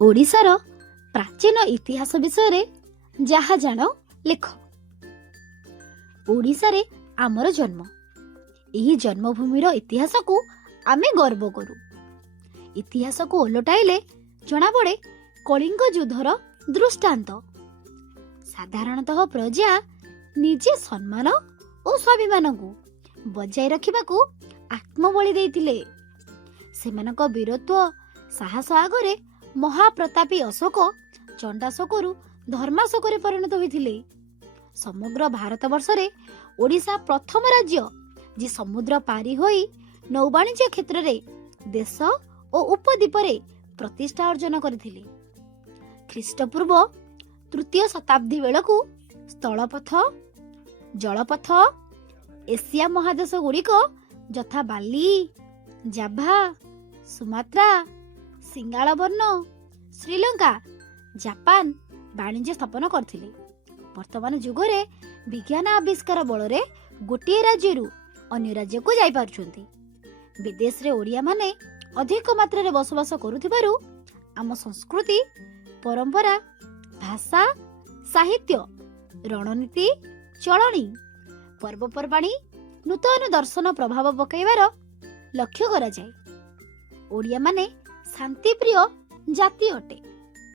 ଓଡ଼ିଶାର ପ୍ରାଚୀନ ଇତିହାସ ବିଷୟରେ ଯାହା ଜାଣ ଲେଖ। ଓଡ଼ିଶାରେ ଆମର ଜନ୍ମ। ଏହି ଜନ୍ମଭୂମିର ଇତିହାସକୁ ଆମେ ଗର୍ବ କରୁ। ଇତିହାସକୁ ଓଲଟାଇଲେ ଜଣାପଡ଼େ କଳିଙ୍ଗ ଯୁଦ୍ଧର ଦୃଷ୍ଟାନ୍ତ। ସାଧାରଣତଃ ପ୍ରଜା ନିଜେ ସମ୍ମାନ ଓ ସ୍ୱାଭିମାନକୁ ବଜାୟ ରଖିବାକୁ ଆତ୍ମବଳି ଦେଇଥିଲେ। ସେମାନଙ୍କ ବୀରତ୍ୱ ସାହସ ଆଗରେ ମହାପ୍ରତାପୀ ଅଶୋକ ଚଣ୍ଡାଶୋକରୁ ଧର୍ମାଶୋକରେ ପରିଣତ ହୋଇଥିଲେ। ସମଗ୍ର ଭାରତ ବର୍ଷରେ ଓଡ଼ିଶା ପ୍ରଥମ ରାଜ୍ୟ ଯେ ସମୁଦ୍ର ପାରି ହୋଇ ନୌବାଣିଜ୍ୟ କ୍ଷେତ୍ରରେ ଦେଶ ଓ ଉପଦ୍ୱୀପରେ ପ୍ରତିଷ୍ଠା ଅର୍ଜନ କରିଥିଲେ। ଖ୍ରୀଷ୍ଟପୂର୍ବ 3ୟ ଶତାବ୍ଦୀ ବେଳକୁ ସ୍ଥଳପଥ, ଜଳପଥ, ଏସିଆ ମହାଦେଶ ଗୁଡ଼ିକ ଯଥା ବାଲି, ଜାଭା, ସୁମାତ୍ରା, ସିଙ୍ଗାଳବର୍ଣ୍ଣ, ଶ୍ରୀଲଙ୍କା, ଜାପାନ ବାଣିଜ୍ୟ ସ୍ଥାପନ କରିଥିଲେ। ବର୍ତ୍ତମାନ ଯୁଗରେ ବିଜ୍ଞାନ ଆବିଷ୍କାର ବଳରେ ଗୋଟିଏ ରାଜ୍ୟରୁ ଅନ୍ୟ ରାଜ୍ୟକୁ ଯାଇପାରୁଛନ୍ତି। ବିଦେଶରେ ଓଡ଼ିଆମାନେ ଅଧିକ ମାତ୍ରାରେ ବସବାସ କରୁଥିବାରୁ ଆମ ସଂସ୍କୃତି, ପରମ୍ପରା, ଭାଷା, ସାହିତ୍ୟ, ରଣନୀତି, ଚଳଣି, ପର୍ବପର୍ବାଣୀ, ନୂତନ ଦର୍ଶନ ପ୍ରଭାବ ପକାଇବାର ଲକ୍ଷ୍ୟ କରାଯାଏ। ଓଡ଼ିଆମାନେ ଶାନ୍ତିପ୍ରିୟ ଜାତି ଅଟେ।